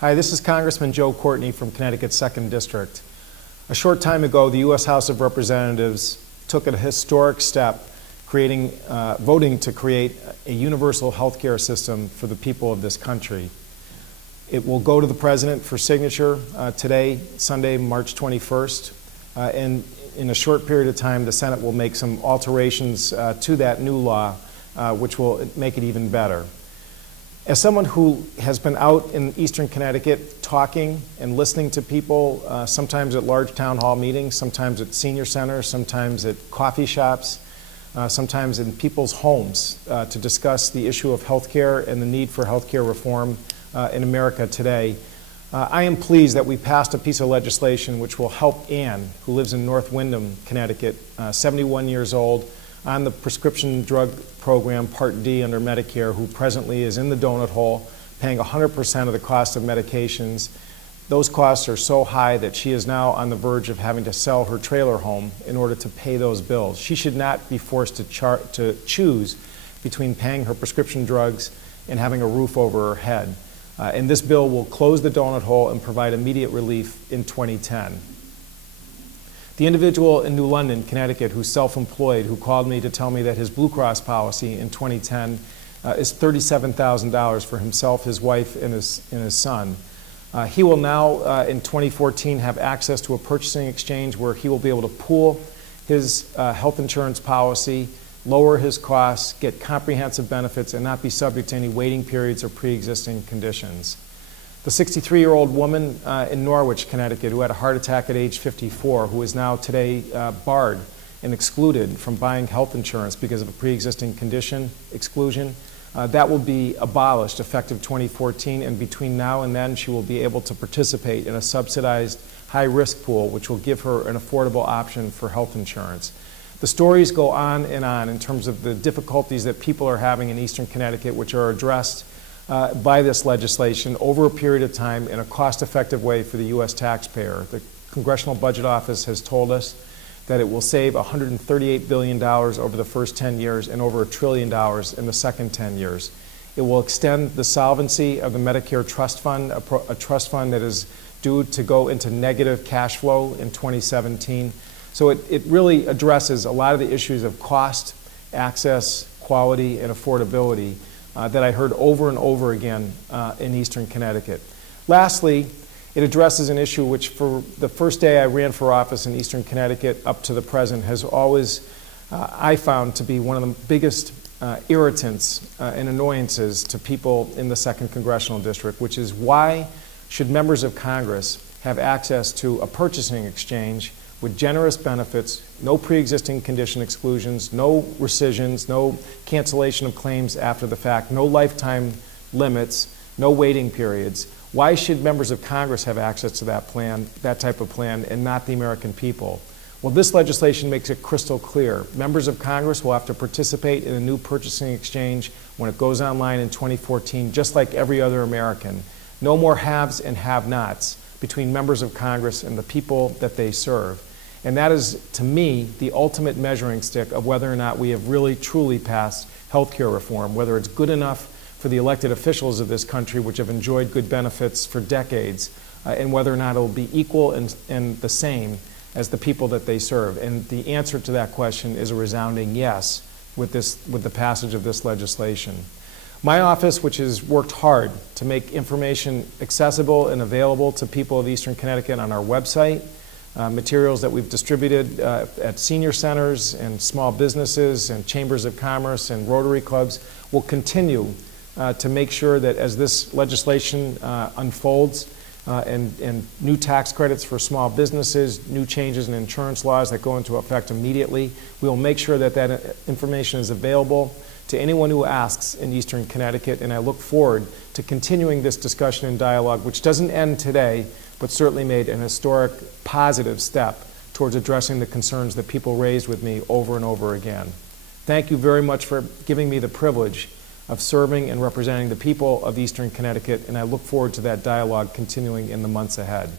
Hi, this is Congressman Joe Courtney from Connecticut's 2nd District. A short time ago, the U.S. House of Representatives took a historic step voting to create a universal health care system for the people of this country. It will go to the President for signature today, Sunday, March 21st, and in a short period of time, the Senate will make some alterations to that new law, which will make it even better. As someone who has been out in eastern Connecticut talking and listening to people, sometimes at large town hall meetings, sometimes at senior centers, sometimes at coffee shops, sometimes in people's homes to discuss the issue of health care and the need for health care reform in America today, I am pleased that we passed a piece of legislation which will help Ann, who lives in North Windham, Connecticut, 71 years old, on the prescription drug program Part D under Medicare, who presently is in the donut hole, paying 100% of the cost of medications. Those costs are so high that she is now on the verge of having to sell her trailer home in order to pay those bills. She should not be forced to choose between paying her prescription drugs and having a roof over her head. And this bill will close the donut hole and provide immediate relief in 2010. The individual in New London, Connecticut, who's self-employed, who called me to tell me that his Blue Cross policy in 2010 is $37,000 for himself, his wife, and his son. He will now, in 2014, have access to a purchasing exchange where he will be able to pool his health insurance policy, lower his costs, get comprehensive benefits, and not be subject to any waiting periods or pre-existing conditions. The 63-year-old woman in Norwich, Connecticut, who had a heart attack at age 54, who is now today barred and excluded from buying health insurance because of a pre-existing condition exclusion, that will be abolished effective 2014, and between now and then she will be able to participate in a subsidized high-risk pool, which will give her an affordable option for health insurance. The stories go on in terms of the difficulties that people are having in eastern Connecticut, which are addressed by this legislation over a period of time in a cost-effective way for the U.S. taxpayer. The Congressional Budget Office has told us that it will save $138 billion over the first 10 years and over $1 trillion in the second 10 years. It will extend the solvency of the Medicare Trust Fund, a trust fund that is due to go into negative cash flow in 2017. So it really addresses a lot of the issues of cost, access, quality, and affordability that I heard over and over again in eastern Connecticut. Lastly, it addresses an issue which for the first day I ran for office in eastern Connecticut up to the present has always, I found, to be one of the biggest irritants and annoyances to people in the 2nd Congressional District, which is why should members of Congress have access to a purchasing exchange with generous benefits, no pre-existing condition exclusions, no rescissions, no cancellation of claims after the fact, no lifetime limits, no waiting periods. Why should members of Congress have access to that plan, that type of plan, and not the American people? Well, this legislation makes it crystal clear. Members of Congress will have to participate in a new purchasing exchange when it goes online in 2014, just like every other American. No more haves and have-nots between members of Congress and the people that they serve. And that is, to me, the ultimate measuring stick of whether or not we have really, truly passed health care reform, whether it's good enough for the elected officials of this country, which have enjoyed good benefits for decades, and whether or not it will be equal and the same as the people that they serve. And the answer to that question is a resounding yes with the passage of this legislation. My office, which has worked hard to make information accessible and available to people of eastern Connecticut on our website, materials that we've distributed at senior centers and small businesses and chambers of commerce and Rotary clubs, will continue to make sure that as this legislation unfolds and new tax credits for small businesses, new changes in insurance laws that go into effect immediately, we will make sure that that information is available to anyone who asks in eastern Connecticut, and I look forward to continuing this discussion and dialogue, which doesn't end today, but certainly made an historic positive step towards addressing the concerns that people raised with me over and over again. Thank you very much for giving me the privilege of serving and representing the people of eastern Connecticut, and I look forward to that dialogue continuing in the months ahead.